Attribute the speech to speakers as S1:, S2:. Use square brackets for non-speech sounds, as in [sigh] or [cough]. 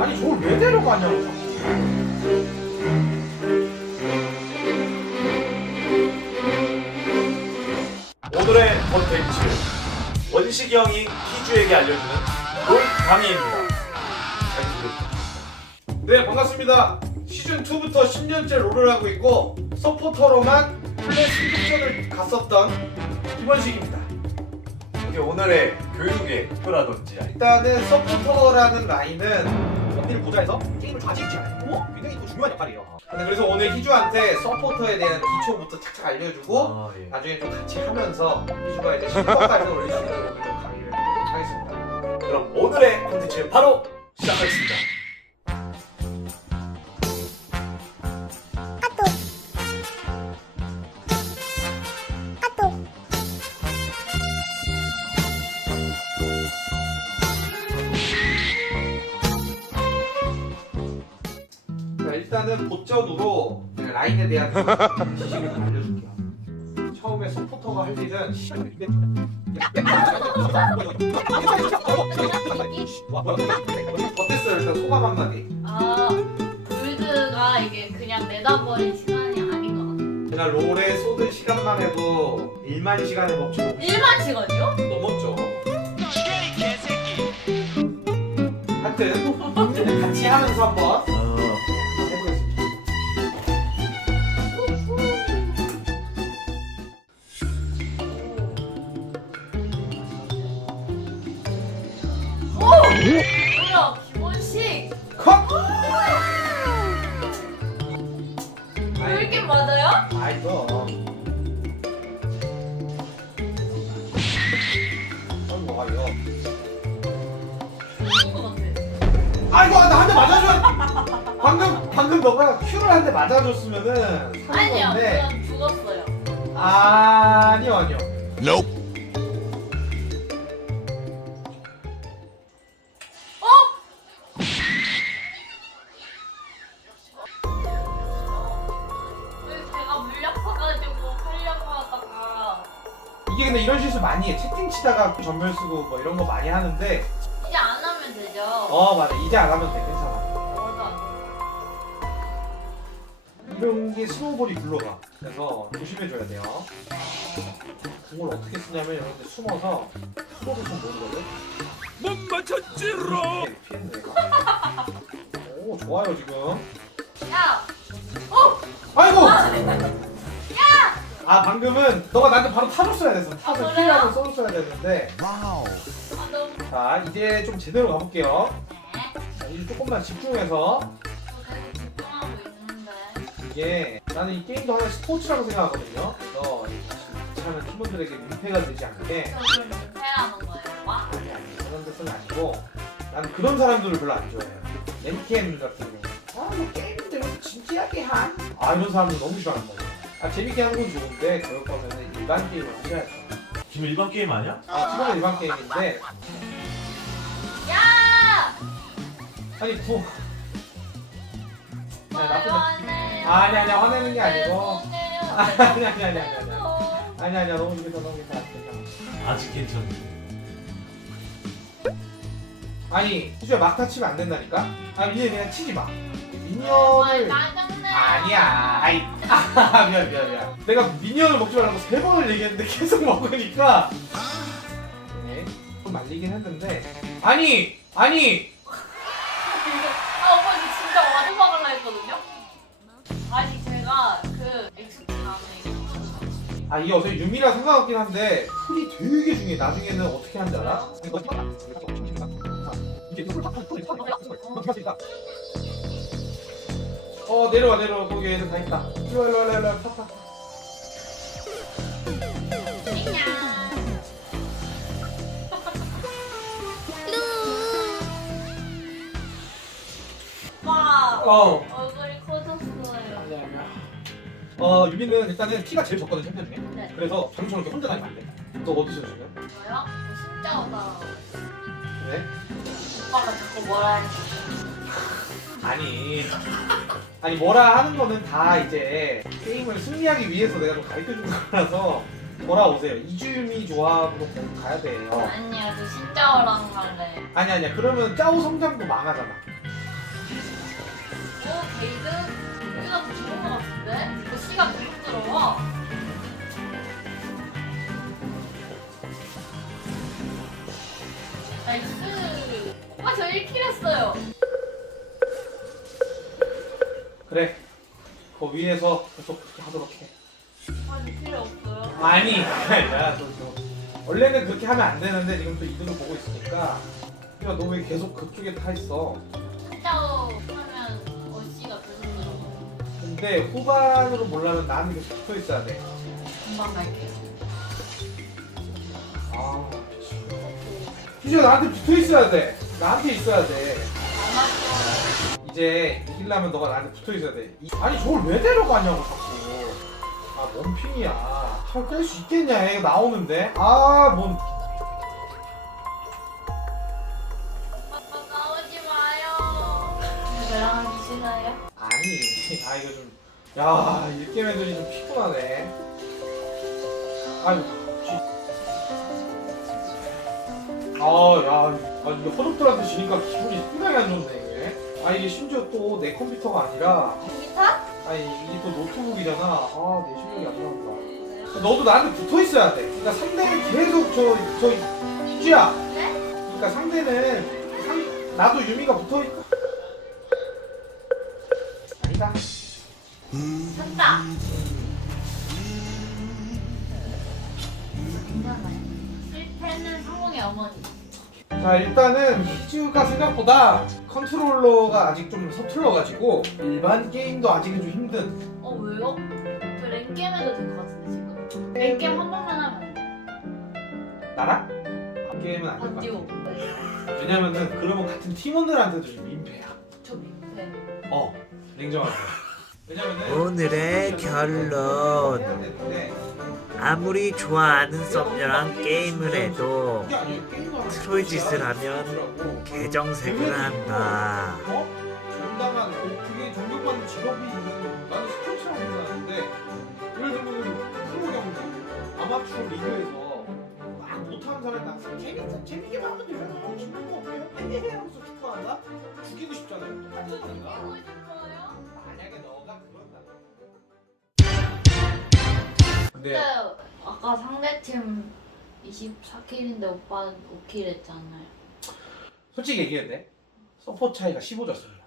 S1: 아니 저걸 왜 데려가냐고.
S2: 오늘의 컨텐츠 원식이 형이 희주에게 알려주는 롤 강의입니다. 잘 들어주세요.
S1: 네 반갑습니다 시즌 2부터 10년째 롤을 하고 있고 서포터로만 플레이 승급전을 갔었던 김원식입니다
S2: 이렇게 오늘의 교육의 목표라든지
S1: 일단은 서포터라는 라인은 언니를 보좌해서 게임을 좌지우지 않아요 어? 굉장히 또 중요한 역할이에요 네, 그래서 오늘 희주한테 서포터에 대한 기초부터 착착 알려주고
S2: 아, 예.
S1: 나중에 좀 같이 하면서 희주가 이제 실력까지 올릴 수 있는 오늘 좀 강의를 해보도록 하겠습니다
S2: 그럼 오늘의 컨텐츠 바로 시작하겠습니다.
S1: 자, 일단은 보전으로 그냥 라인에 대한 지식을 좀 알려줄게요. 처음에 서포터가 할 일은 [laughs] 어땠어요? 일단 소감 한마디.
S3: 아, 골드가 이게 그냥 내다버린 시간이 아닌 것 같아요.
S1: 그냥 롤에 쏟은 시간만 해도 1만 시간을 못
S3: 1만 시간이요?
S1: 넘었죠. 하여튼 같이 하면서 한번 방금 너가 큐를 한 대 맞아줬으면은
S3: 아니요,
S1: 상관없는데.
S3: 그건 죽었어요.
S1: 아니요 아니요.
S3: 어? 왜 제가 물약 사가지고 하려고 하다가
S1: 이게 근데 이런 실수 많이 해. 채팅 치다가 전멸 쓰고 뭐 이런 거 많이 하는데
S3: 이제 안 하면 되죠?
S1: 어 맞아 이제 안 하면 돼 게 스노우볼이 굴러가. 그래서 조심해줘야 돼요. 그걸 어떻게 쓰냐면 데 숨어서 숨어서 좀 모르거든.
S4: 못 맞췄지롱
S1: 피했네 내가. 오 좋아요 지금.
S3: 야! 어!
S1: 아이고. 아 방금은 너가 나한테 바로 타줬어야 됐어. 타서
S3: 아, 그래요?
S1: 피하고 써줬어야 됐는데.
S3: 아, 너무.
S1: 자 이제 좀 제대로 가볼게요.
S3: 네.
S1: 자, 이제 조금만 집중해서 이게 나는 이 게임도 하나의 스포츠라고 생각하거든요. 그래서 하는 팀원들에게 민폐가 되지 않게
S3: 민폐라는 거예요, 와?
S1: 아니 아니 그런 뜻은 아니고 나는 그런 사람들을 별로 안 좋아해요. 엠캠 같은 경우 아뭐 게임인데 왜 진지하게 한? 아 이런 사람들 너무 싫어하는 거예요. 아 재밌게 하는 건 좋은데 그럴 거면은 일반 게임을 하셔야죠.
S2: 지금 일반 게임 아니야?
S1: 아 팀원 일반 게임인데
S3: 야!
S1: 아니 구 네, 나쁜
S3: 화내요.
S1: 아니 아니 화내는 게 아니고. 아니 아니 아니 아니 아니. 아니 아니야 너무 재밌어 너무 재밌어 괜찮아.
S2: 아직 괜찮네.
S1: 아니 수지야 막타 치면 안 된다니까? 아 미니언 그냥 치지 마 미니언을. 아니야 아이 아 미안 미안 미안 내가 미니언을 먹지 말라고 세 번을 얘기했는데 계속 먹으니까 네, 좀 말리긴 했는데 아니 아니
S3: 아
S1: 이게 어차피 유미랑 상관없긴 한데 풀이 되게 중요해. 나중에는 어떻게 하는지 알아? 이거 이게 어 내려와 내려와. 거기 애들 다 있다. 일로와 일로와 일로와 일로와. 탔다
S3: 와
S1: 어.
S3: 어
S1: 유미는 일단은 키가 제일 적거든 챔피언 중에
S3: 네.
S1: 그래서 병처럼 이렇게 혼자 다니면 안 돼 너 어디서 지금?
S3: 저요? 저 진짜 오다.
S1: 왜?
S3: 오빠가 자꾸 뭐라 하니까.
S1: 아니 아니 뭐라 하는 거는 다 이제 게임을 승리하기 위해서 내가 좀 가르쳐 준 거라서 돌아오세요 이주유미 조합으로 꼭 가야 돼요
S3: 아니요 저 진짜 오랑 갈래.
S1: 아니 아니야 그러면 짜오 성장도 망하잖아
S3: 게이드 시간 계속 들어와. 나이스. 오빠 저 1킬 했어요.
S1: 그래. 그 위에서 계속 그렇게 하도록 해.
S3: 아니 필요 없어요.
S1: 아니, 야, 너, 너. 원래는 그렇게 하면 안 되는데 지금 또 이등을 보고 있으니까. 야, 너 왜 계속 그쪽에 타 있어?
S3: 한자
S1: 근데 후반으로 몰라면 나는 계속 붙어 있어야 돼.
S3: 금방 갈게요.
S1: 아, 희주야 나한테 붙어 있어야 돼. 나한테 있어야 돼. 이제 이기려면 너가 나한테 붙어 있어야 돼. 이- 아니 저걸 왜 데려가냐고 자꾸. 아 원핑이야. 잘깰수 있겠냐? 얘 나오는데. 아 뭔. 아니, [laughs] 아 이거 좀. 야, 이 게임 애들이 좀 피곤하네. 아이고. 쥐- 아, 야, 아 이게 허접들한테 지니까 기분이 상당히 안 좋네 이게. 아 이게 심지어 또 내 컴퓨터가 아니라,
S3: 기타?
S1: 아니 이게 또 노트북이잖아. 아, 내 실력이 안 나온다. 너도 나한테 붙어 있어야 돼. 그러니까 상대는 계속 저, 저, 희주야.
S3: 네?
S1: 그러니까 상대는 상, 나도 유미가 붙어 있.
S3: 샀다. 괜찮아요. 실패는 성공의 어머니.
S1: 자 일단은 희주가 생각보다 컨트롤러가 아직 좀 서툴러가지고 일반 게임도 아직은 좀 힘든.
S3: 어 왜요? 저 랭게임 해도 될 것 같은데 지금. 랭게임 한 번만 하면 안 돼.
S1: 나랑? 게임은 안 될것
S3: 바디오.
S1: 같아. 왜냐면은 그러면 같은 팀원들한테도 좀 민폐야.
S3: 저 밑에.
S1: 어, 냉정하게. 왜냐면은
S5: 오늘의 결론 아무리 좋아하는 썸녀랑 게임을 해도
S1: 그게 아니에요.
S5: 트롤 짓을 하면. 개정색을 한다
S1: 어? 정당한 어, 그게 존경받는 직업이 있는 나는 스포츠라고 생각하는데 예를 들면 프로 경기 아마추어 리그에서 막 못하는 사람이 나 재밌어 재밌게 하면 돼요 신난 거 없게요 헤헤헤 하면서 축구한다? 죽이고 싶잖아요 똑같잖아
S3: 이 근데
S1: 근데
S3: 아까 상대팀 24킬인데 오빠는 5킬 했잖아요.
S1: 솔직히 얘기해도 돼? 서포 차이가 15졌어요